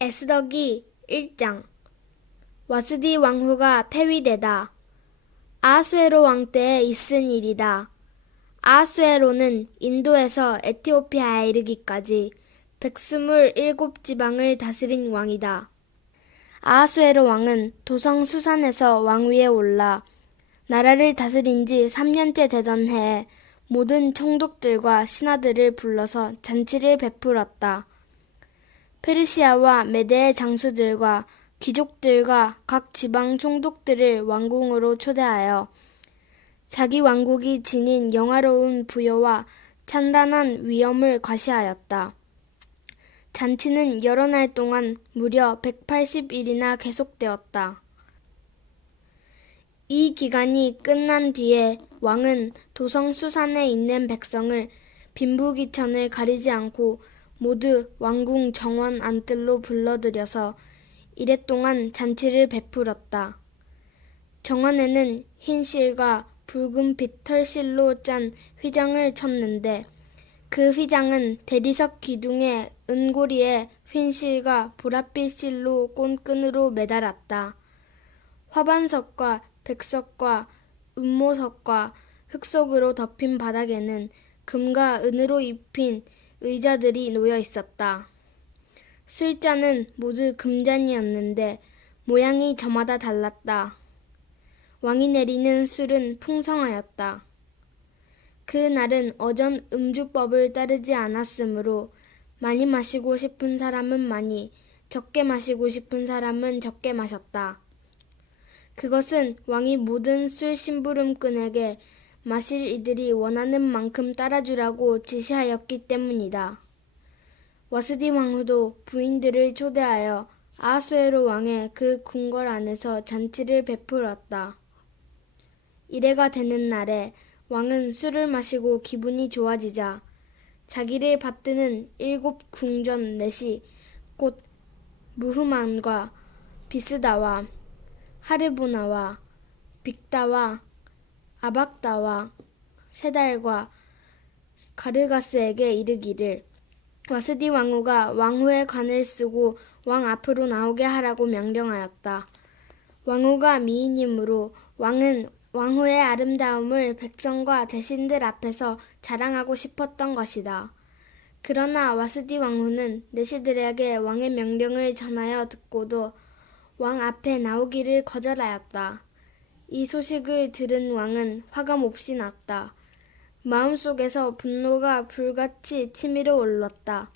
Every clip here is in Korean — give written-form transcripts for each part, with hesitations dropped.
에스더기 1장. 와스디 왕후가 폐위되다. 아하수에로 왕 때에 있은 일이다. 아하수에로는 인도에서 에티오피아에 이르기까지 127지방을 다스린 왕이다. 아하수에로 왕은 도성 수산에서 왕위에 올라 나라를 다스린 지 3년째 되던 해에 모든 총독들과 신하들을 불러서 잔치를 베풀었다. 페르시아와 메대의 장수들과 귀족들과 각 지방 총독들을 왕궁으로 초대하여 자기 왕국이 지닌 영화로운 부여와 찬란한 위엄을 과시하였다. 잔치는 여러 날 동안 무려 180일이나 계속되었다. 이 기간이 끝난 뒤에 왕은 도성 수산에 있는 백성을 빈부귀천을 가리지 않고 모두 왕궁 정원 안뜰로 불러들여서 이랫동안 잔치를 베풀었다. 정원에는 흰 실과 붉은 빛 털실로 짠 휘장을 쳤는데 그 휘장은 대리석 기둥의 은고리에 흰 실과 보랏빛 실로 꼰끈으로 매달았다. 화반석과 백석과 은모석과 흑석으로 덮인 바닥에는 금과 은으로 입힌 의자들이 놓여 있었다. 술잔은 모두 금잔이었는데 모양이 저마다 달랐다. 왕이 내리는 술은 풍성하였다. 그 날은 어전 음주법을 따르지 않았으므로 많이 마시고 싶은 사람은 많이, 적게 마시고 싶은 사람은 적게 마셨다. 그것은 왕이 모든 술 심부름꾼에게 마실 이들이 원하는 만큼 따라주라고 지시하였기 때문이다. 와스디 왕후도 부인들을 초대하여 아하수에로 왕의 그 궁궐 안에서 잔치를 베풀었다. 이래가 되는 날에 왕은 술을 마시고 기분이 좋아지자 자기를 받드는 7 궁전 넷이 곧 무흐만과 비스다와 하르보나와 빅다와 아박다와 세달과 가르가스에게 이르기를 와스디 왕후가 왕후의 관을 쓰고 왕 앞으로 나오게 하라고 명령하였다. 왕후가 미인이므로 왕은 왕후의 아름다움을 백성과 대신들 앞에서 자랑하고 싶었던 것이다. 그러나 와스디 왕후는 내시들에게 왕의 명령을 전하여 듣고도 왕 앞에 나오기를 거절하였다. 이 소식을 들은 왕은 화가 몹시 났다. 마음속에서 분노가 불같이 치밀어 올랐다.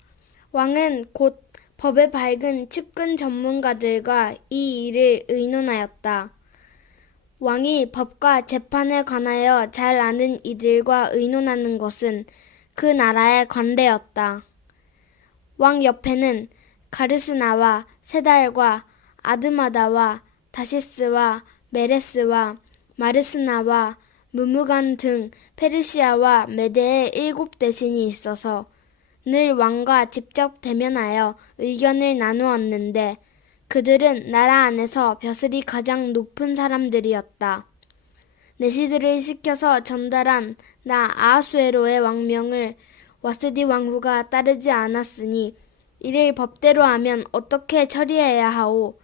왕은 곧 법에 밝은 측근 전문가들과 이 일을 의논하였다. 왕이 법과 재판에 관하여 잘 아는 이들과 의논하는 것은 그 나라의 관례였다. 왕 옆에는 가르스나와 세달과 아드마다와 다시스와 메레스와 마르스나와 무무간 등 페르시아와 메대의 7 대신이 있어서 늘 왕과 직접 대면하여 의견을 나누었는데 그들은 나라 안에서 벼슬이 가장 높은 사람들이었다. 내시들을 시켜서 전달한 나 아하수에로의 왕명을 와스디 왕후가 따르지 않았으니 이를 법대로 하면 어떻게 처리해야 하오?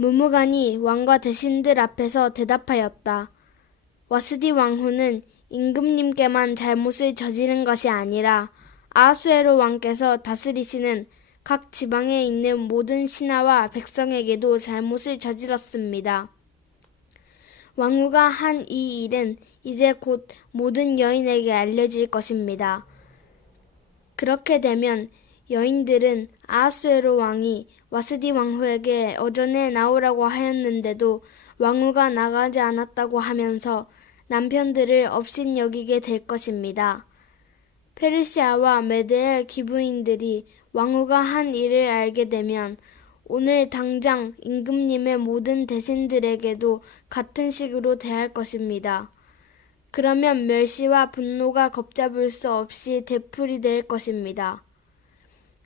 무무간이 왕과 대신들 앞에서 대답하였다. 와스디 왕후는 임금님께만 잘못을 저지른 것이 아니라 아하수에로 왕께서 다스리시는 각 지방에 있는 모든 신하와 백성에게도 잘못을 저질렀습니다. 왕후가 한 이 일은 이제 곧 모든 여인에게 알려질 것입니다. 그렇게 되면 여인들은 아하수에로 왕이 와스디 왕후에게 어전에 나오라고 하였는데도 왕후가 나가지 않았다고 하면서 남편들을 업신여기게 될 것입니다. 페르시아와 메대의 귀부인들이 왕후가 한 일을 알게 되면 오늘 당장 임금님의 모든 대신들에게도 같은 식으로 대할 것입니다. 그러면 멸시와 분노가 걷잡을 수 없이 되풀이될 것입니다.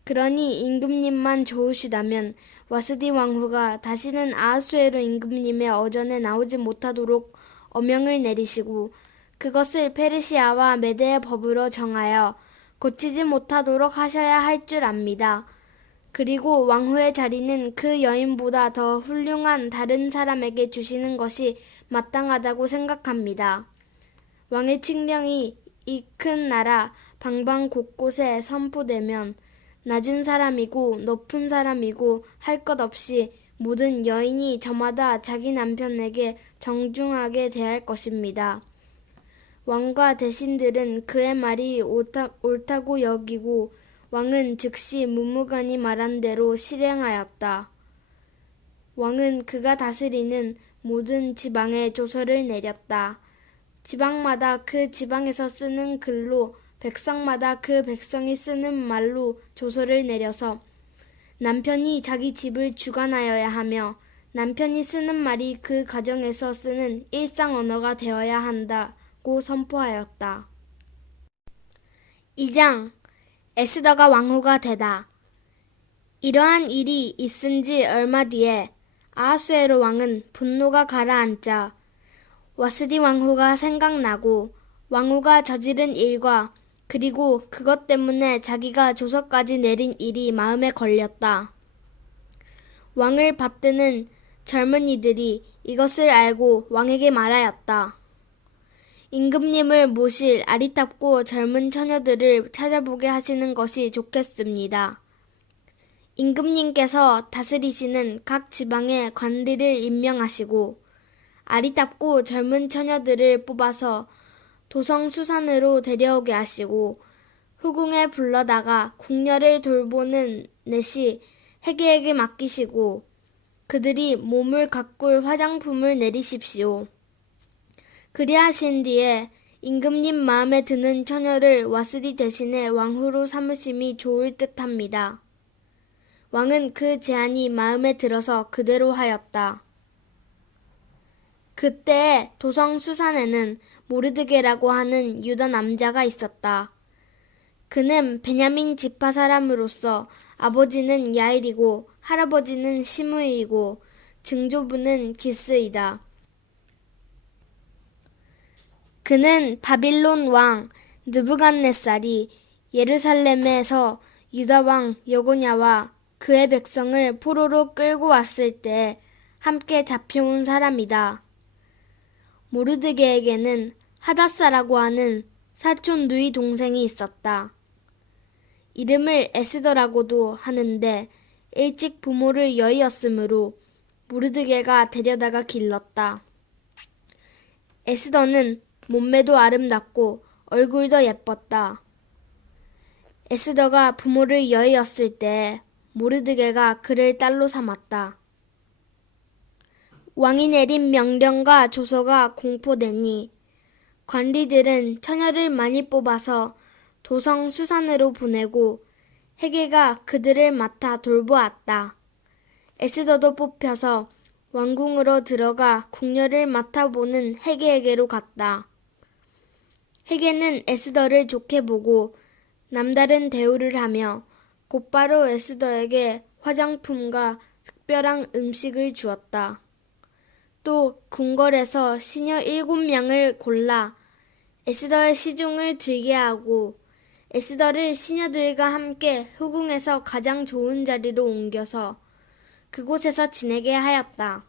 그러니 임금님만 좋으시다면 와스디 왕후가 다시는 아하수에로 임금님의 어전에 나오지 못하도록 어명을 내리시고 그것을 페르시아와 메대의 법으로 정하여 고치지 못하도록 하셔야 할 줄 압니다. 그리고 왕후의 자리는 그 여인보다 더 훌륭한 다른 사람에게 주시는 것이 마땅하다고 생각합니다. 왕의 칙령이 이 큰 나라 방방 곳곳에 선포되면 낮은 사람이고 높은 사람이고 할 것 없이 모든 여인이 저마다 자기 남편에게 정중하게 대할 것입니다. 왕과 대신들은 그의 말이 옳다고 여기고 왕은 즉시 문무관이 말한 대로 실행하였다. 왕은 그가 다스리는 모든 지방에 조서를 내렸다. 지방마다 그 지방에서 쓰는 글로 백성마다 그 백성이 쓰는 말로 조서를 내려서 남편이 자기 집을 주관하여야 하며 남편이 쓰는 말이 그 가정에서 쓰는 일상 언어가 되어야 한다고 선포하였다. 2장 에스더가 왕후가 되다. 이러한 일이 있은 지 얼마 뒤에 아하수에로 왕은 분노가 가라앉자 와스디 왕후가 생각나고 왕후가 저지른 일과 그리고 그것 때문에 자기가 조서까지 내린 일이 마음에 걸렸다. 왕을 받드는 젊은이들이 이것을 알고 왕에게 말하였다. 임금님을 모실 아리답고 젊은 처녀들을 찾아보게 하시는 것이 좋겠습니다. 임금님께서 다스리시는 각 지방에 관리를 임명하시고 아리답고 젊은 처녀들을 뽑아서 도성 수산으로 데려오게 하시고 후궁에 불러다가 궁녀를 돌보는 넷이 해계에게 맡기시고 그들이 몸을 가꿀 화장품을 내리십시오. 그리하신 뒤에 임금님 마음에 드는 처녀를 와스디 대신에 왕후로 삼으심이 좋을 듯합니다. 왕은 그 제안이 마음에 들어서 그대로 하였다. 그때 도성 수산에는 모르드게라고 하는 유다 남자가 있었다. 그는 베냐민 지파 사람으로서 아버지는 야일이고 할아버지는 시므이이고 증조부는 기스이다. 그는 바빌론 왕 느부갓네살이 예루살렘에서 유다 왕 여고냐와 그의 백성을 포로로 끌고 왔을 때 함께 잡혀온 사람이다. 모르드게에게는 하다사라고 하는 사촌 누이 동생이 있었다. 이름을 에스더라고도 하는데 일찍 부모를 여의었으므로 모르드게가 데려다가 길렀다. 에스더는 몸매도 아름답고 얼굴도 예뻤다. 에스더가 부모를 여의었을 때 모르드게가 그를 딸로 삼았다. 왕이 내린 명령과 조서가 공포되니 관리들은 처녀를 많이 뽑아서 도성 수산으로 보내고 해계가 그들을 맡아 돌보았다. 에스더도 뽑혀서 왕궁으로 들어가 궁녀를 맡아보는 해계에게로 갔다. 해계는 에스더를 좋게 보고 남다른 대우를 하며 곧바로 에스더에게 화장품과 특별한 음식을 주었다. 또 궁궐에서 시녀 7명을 골라 에스더의 시중을 들게 하고 에스더를 시녀들과 함께 후궁에서 가장 좋은 자리로 옮겨서 그곳에서 지내게 하였다.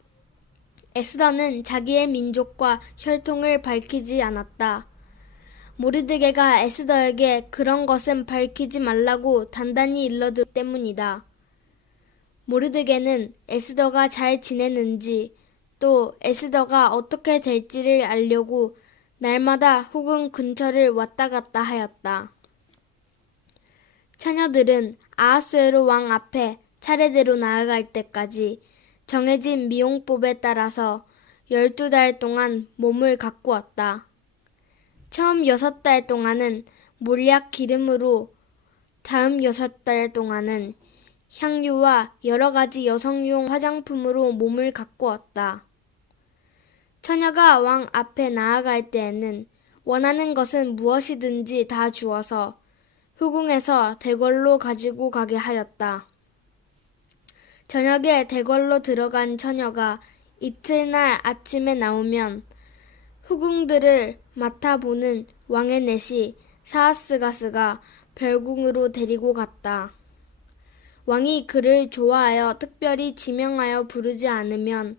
에스더는 자기의 민족과 혈통을 밝히지 않았다. 모르드게가 에스더에게 그런 것은 밝히지 말라고 단단히 일러두기 때문이다. 모르드게는 에스더가 잘 지내는지 또 에스더가 어떻게 될지를 알려고 날마다 후궁 근처를 왔다 갔다 하였다. 처녀들은 아하수에로 왕 앞에 차례대로 나아갈 때까지 정해진 미용법에 따라서 12달 동안 몸을 가꾸었다. 처음 6달 동안은 몰약 기름으로, 다음 6달 동안은 향유와 여러 가지 여성용 화장품으로 몸을 가꾸었다. 처녀가 왕 앞에 나아갈 때에는 원하는 것은 무엇이든지 다 주어서 후궁에서 대궐로 가지고 가게 하였다. 저녁에 대궐로 들어간 처녀가 이튿날 아침에 나오면 후궁들을 맡아보는 왕의 넷이 사하스가스가 별궁으로 데리고 갔다. 왕이 그를 좋아하여 특별히 지명하여 부르지 않으면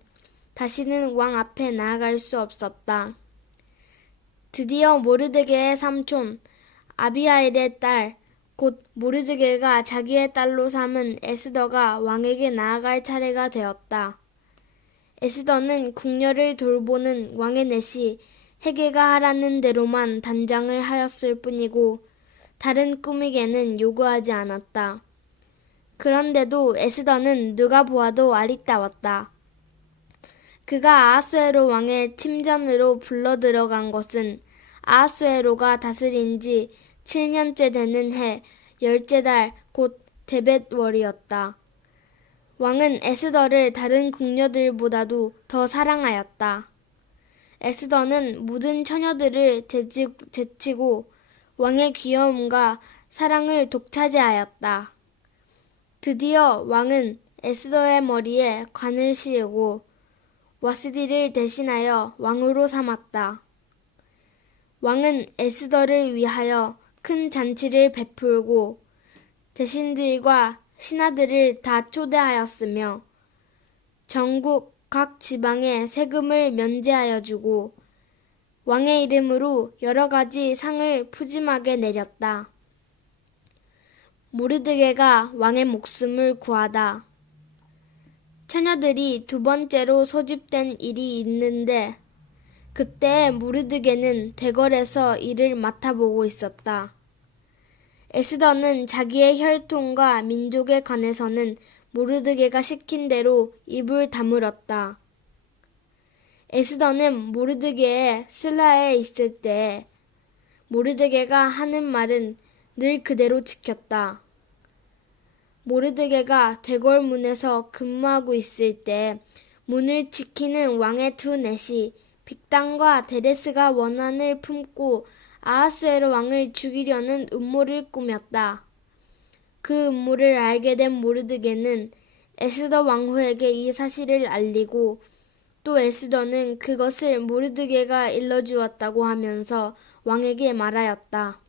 다시는 왕 앞에 나아갈 수 없었다. 드디어 모르드게의 삼촌 아비하일의 딸, 곧 모르드게가 자기의 딸로 삼은 에스더가 왕에게 나아갈 차례가 되었다. 에스더는 궁녀를 돌보는 왕의 넷이 헤게가 하라는 대로만 단장을 하였을 뿐이고 다른 꾸미개는 요구하지 않았다. 그런데도 에스더는 누가 보아도 아리따웠다. 그가 아하수에로 왕의 침전으로 불러 들어간 것은 아하수에로가 다스린 지 7년째 되는 해 10째 달 곧 데벳월이었다. 왕은 에스더를 다른 궁녀들보다도 더 사랑하였다. 에스더는 모든 처녀들을 제치고 왕의 귀여움과 사랑을 독차지하였다. 드디어 왕은 에스더의 머리에 관을 씌우고 와스디를 대신하여 왕으로 삼았다. 왕은 에스더를 위하여 큰 잔치를 베풀고 대신들과 신하들을 다 초대하였으며 전국 각 지방에 세금을 면제하여 주고 왕의 이름으로 여러 가지 상을 푸짐하게 내렸다. 모르드게가 왕의 목숨을 구하다. 처녀들이 두 번째로 소집된 일이 있는데 그때 모르드게는 대궐에서 일을 맡아보고 있었다. 에스더는 자기의 혈통과 민족에 관해서는 모르드게가 시킨 대로 입을 다물었다. 에스더는 모르드게의 슬라에 있을 때 모르드게가 하는 말은 늘 그대로 지켰다. 모르드게가 되궐문에서 근무하고 있을 때 문을 지키는 왕의 두 넷이 빅단과 데레스가 원한을 품고 아하수에로 왕을 죽이려는 음모를 꾸몄다. 그 음모를 알게 된 모르드게는 에스더 왕후에게 이 사실을 알리고 또 에스더는 그것을 모르드게가 일러주었다고 하면서 왕에게 말하였다.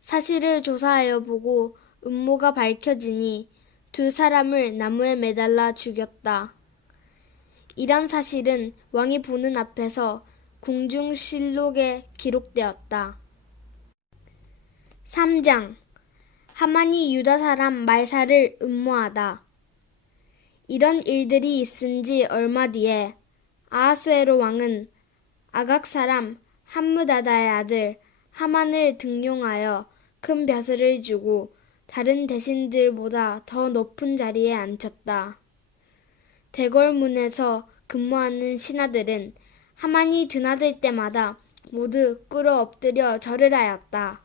사실을 조사하여 보고 음모가 밝혀지니 두 사람을 나무에 매달라 죽였다. 이런 사실은 왕이 보는 앞에서 궁중실록에 기록되었다. 3장 하만이 유다 사람 말사를 음모하다. 이런 일들이 있은 지 얼마 뒤에 아하수에로 왕은 아각 사람 함므다다의 아들 하만을 등용하여 큰 벼슬을 주고 다른 대신들보다 더 높은 자리에 앉혔다. 대궐문에서 근무하는 신하들은 하만이 드나들 때마다 모두 꿇어 엎드려 절을 하였다.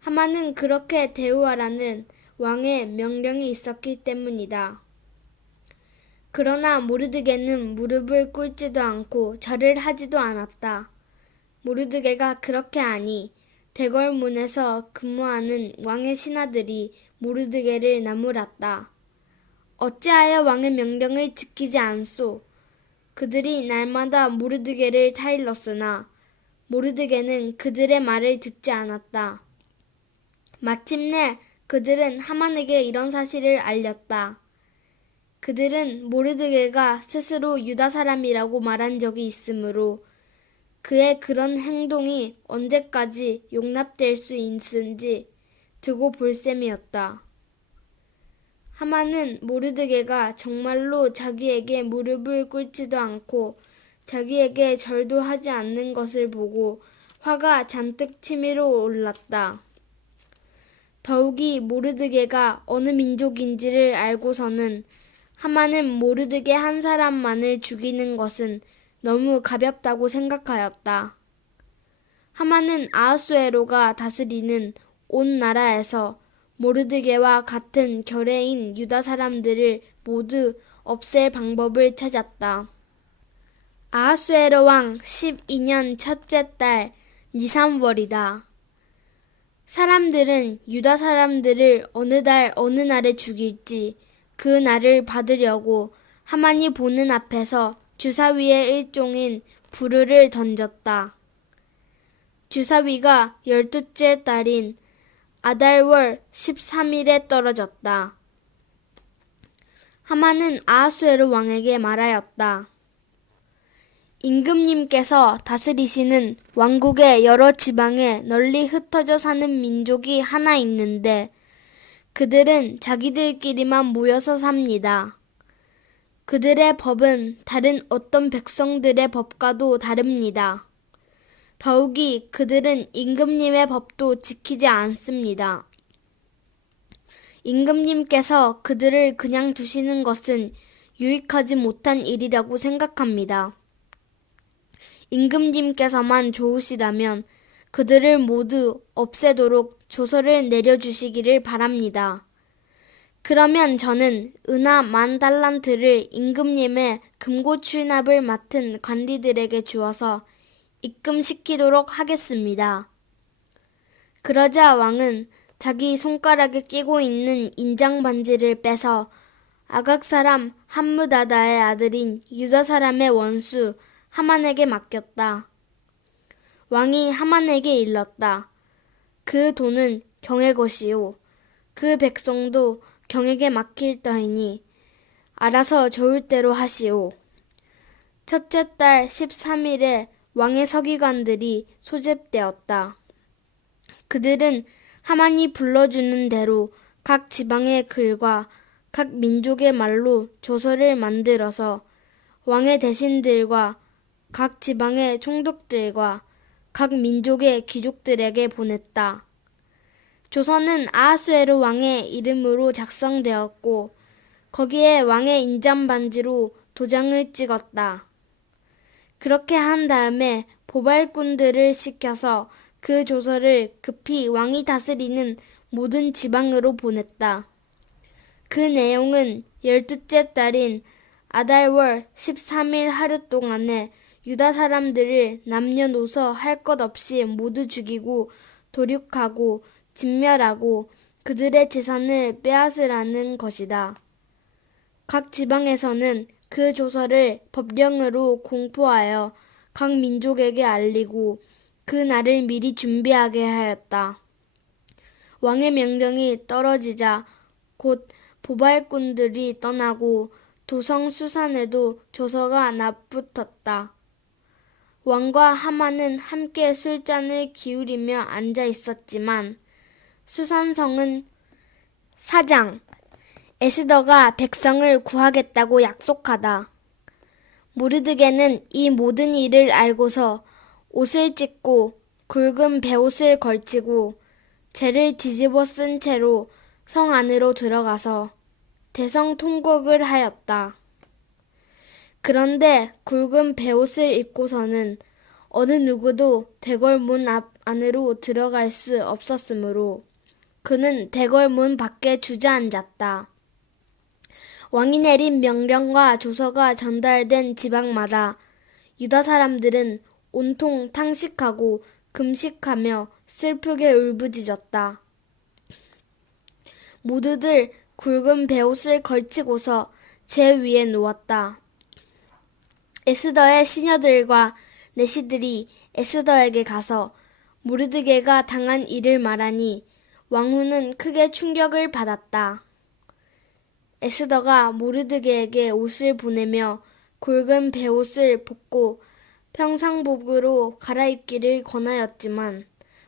하만은 그렇게 대우하라는 왕의 명령이 있었기 때문이다. 그러나 모르드게는 무릎을 꿇지도 않고 절을 하지도 않았다. 모르드게가 그렇게 하니 대궐문에서 근무하는 왕의 신하들이 모르드게를 나무랐다. 어찌하여 왕의 명령을 지키지 않소? 그들이 날마다 모르드게를 타일렀으나 모르드게는 그들의 말을 듣지 않았다. 마침내 그들은 하만에게 이런 사실을 알렸다. 그들은 모르드게가 스스로 유다 사람이라고 말한 적이 있으므로 그의 그런 행동이 언제까지 용납될 수 있은지 두고 볼 셈이었다. 하만은 모르드게가 정말로 자기에게 무릎을 꿇지도 않고 자기에게 절도 하지 않는 것을 보고 화가 잔뜩 치밀어 올랐다. 더욱이 모르드게가 어느 민족인지를 알고서는 하만은 모르드게 한 사람만을 죽이는 것은 너무 가볍다고 생각하였다. 하만은 아하수에로가 다스리는 온 나라에서 모르드게와 같은 결의인 유다 사람들을 모두 없앨 방법을 찾았다. 아하수에로 왕 12년 첫째 달 니산월이다. 사람들은 유다 사람들을 어느 달 어느 날에 죽일지 그 날을 받으려고 하만이 보는 앞에서 주사위의 일종인 부르를 던졌다. 주사위가 12째 달인 아달월 13일에 떨어졌다. 하만은 아하수에로 왕에게 말하였다. 임금님께서 다스리시는 왕국의 여러 지방에 널리 흩어져 사는 민족이 하나 있는데 그들은 자기들끼리만 모여서 삽니다. 그들의 법은 다른 어떤 백성들의 법과도 다릅니다. 더욱이 그들은 임금님의 법도 지키지 않습니다. 임금님께서 그들을 그냥 두시는 것은 유익하지 못한 일이라고 생각합니다. 임금님께서만 좋으시다면 그들을 모두 없애도록 조서를 내려주시기를 바랍니다. 그러면 저는 은하 10,000달란트를 임금님의 금고 출납을 맡은 관리들에게 주어서 입금시키도록 하겠습니다. 그러자 왕은 자기 손가락에 끼고 있는 인장 반지를 빼서 아각 사람 함므다다의 아들인 유다 사람의 원수 하만에게 맡겼다. 왕이 하만에게 일렀다. 그 돈은 경의 것이요. 그 백성도 경에게 맡길 터이니 알아서 좋을 대로 하시오. 첫째 달 13일에 왕의 서기관들이 소집되었다. 그들은 하만이 불러주는 대로 각 지방의 글과 각 민족의 말로 조서를 만들어서 왕의 대신들과 각 지방의 총독들과 각 민족의 귀족들에게 보냈다. 조서는 아하수에로 왕의 이름으로 작성되었고 거기에 왕의 인장반지로 도장을 찍었다. 그렇게 한 다음에 보발꾼들을 시켜서 그 조서를 급히 왕이 다스리는 모든 지방으로 보냈다. 그 내용은 12째 달인 아달월 13일 하루 동안에 유다 사람들을 남녀노소 할 것 없이 모두 죽이고 도륙하고 진멸하고 그들의 재산을 빼앗으라는 것이다. 각 지방에서는 그 조서를 법령으로 공포하여 각 민족에게 알리고 그 날을 미리 준비하게 하였다. 왕의 명령이 떨어지자 곧 보발꾼들이 떠나고 도성 수산에도 조서가 납붙었다. 왕과 하만은 함께 술잔을 기울이며 앉아 있었지만 수산성은 사장 에스더가 백성을 구하겠다고 약속하다. 모르드게는 이 모든 일을 알고서 옷을 찢고 굵은 베옷을 걸치고 재를 뒤집어 쓴 채로 성 안으로 들어가서 대성통곡을 하였다. 그런데 굵은 베옷을 입고서는 어느 누구도 대궐문 앞 안으로 들어갈 수 없었으므로 그는 대궐문 밖에 주저앉았다. 왕이 내린 명령과 조서가 전달된 지방마다 유다 사람들은 온통 탕식하고 금식하며 슬프게 울부짖었다. 모두들 굵은 베옷을 걸치고서 제 위에 누웠다. 에스더의 시녀들과 내시들이 에스더에게 가서 모르드게가 당한 일을 말하니 왕후는 크게 충격을 받았다. 에스더가 모르드게에게 옷을 보내며 굵은 베옷을 벗고 평상복으로 갈아입기를 권하였지만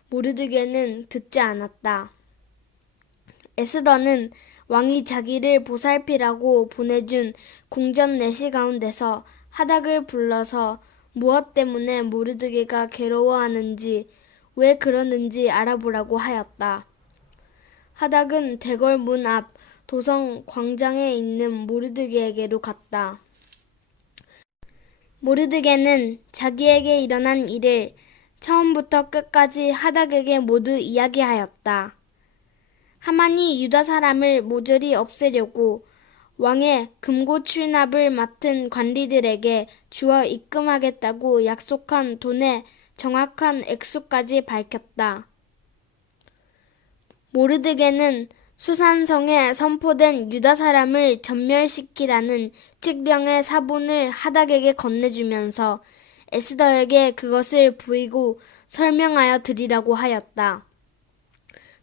모르드게는 듣지 않았다. 에스더는 왕이 자기를 보살피라고 보내준 궁전 내시 가운데서 하닥을 불러서 무엇 때문에 모르드게가 괴로워하는지 왜 그러는지 알아보라고 하였다. 하닥은 대궐 문 앞 도성 광장에 있는 모르드게에게로 갔다. 모르드게는 자기에게 일어난 일을 처음부터 끝까지 하닥에게 모두 이야기하였다. 하만이 유다 사람을 모조리 없애려고 왕의 금고 출납을 맡은 관리들에게 주어 입금하겠다고 약속한 돈의 정확한 액수까지 밝혔다. 모르드게는 수산성에 선포된 유다 사람을 전멸시키라는 칙령의 사본을 하닥에게 건네주면서 에스더에게 그것을 보이고 설명하여 드리라고 하였다.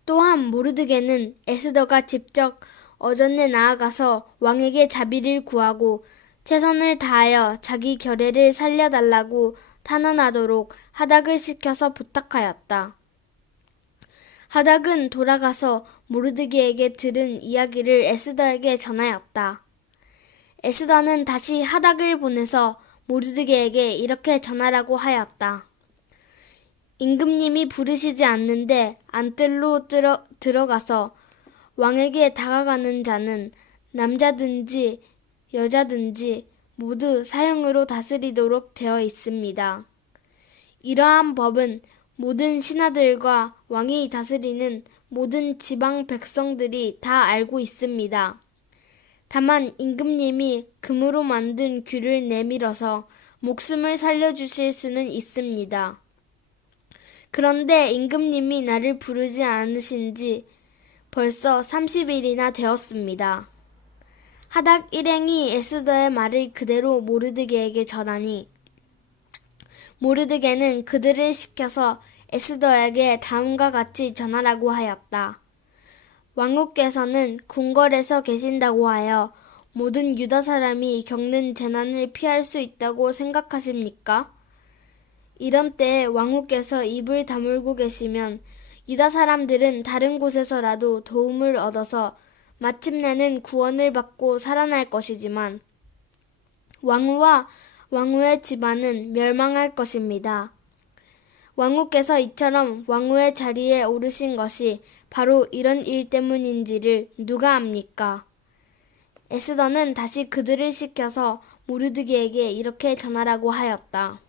또한 모르드게는 에스더가 직접 어전에 나아가서 왕에게 자비를 구하고 최선을 다하여 자기 결례를 살려달라고 탄원하도록 하닥을 시켜서 부탁하였다. 하닥은 돌아가서 모르드게에게 들은 이야기를 에스더에게 전하였다. 에스더는 다시 하닥을 보내서 모르드게에게 이렇게 전하라고 하였다. 임금님이 부르시지 않는데 안뜰로 들어가서 왕에게 다가가는 자는 남자든지 여자든지 모두 사형으로 다스리도록 되어 있습니다. 이러한 법은 모든 신하들과 왕이 다스리는 모든 지방 백성들이 다 알고 있습니다. 다만 임금님이 금으로 만든 규를 내밀어서 목숨을 살려주실 수는 있습니다. 그런데 임금님이 나를 부르지 않으신 지 벌써 30일이나 되었습니다. 하닥 일행이 에스더의 말을 그대로 모르드게에게 전하니 모르드게는 그들을 시켜서 에스더에게 다음과 같이 전하라고 하였다. 왕후께서는 궁궐에서 계신다고 하여 모든 유다 사람이 겪는 재난을 피할 수 있다고 생각하십니까? 이런 때에 왕후께서 입을 다물고 계시면 유다 사람들은 다른 곳에서라도 도움을 얻어서 마침내는 구원을 받고 살아날 것이지만 왕후와 왕후의 집안은 멸망할 것입니다. 왕후께서 이처럼 왕후의 자리에 오르신 것이 바로 이런 일 때문인지를 누가 압니까? 에스더는 다시 그들을 시켜서 모르드게에게 이렇게 전하라고 하였다.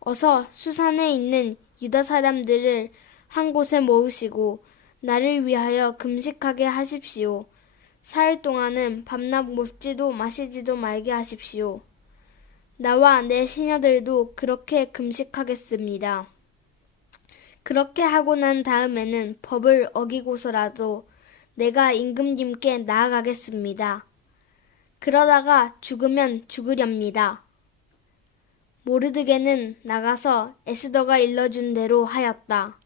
어서 수산에 있는 유다 사람들을 한 곳에 모으시고 나를 위하여 금식하게 하십시오. 사흘 동안은 밤낮 먹지도 마시지도 말게 하십시오. 나와 내 시녀들도 그렇게 금식하겠습니다. 그렇게 하고 난 다음에는 법을 어기고서라도 내가 임금님께 나아가겠습니다. 그러다가 죽으면 죽으렵니다. 모르드게는 나가서 에스더가 일러준 대로 하였다.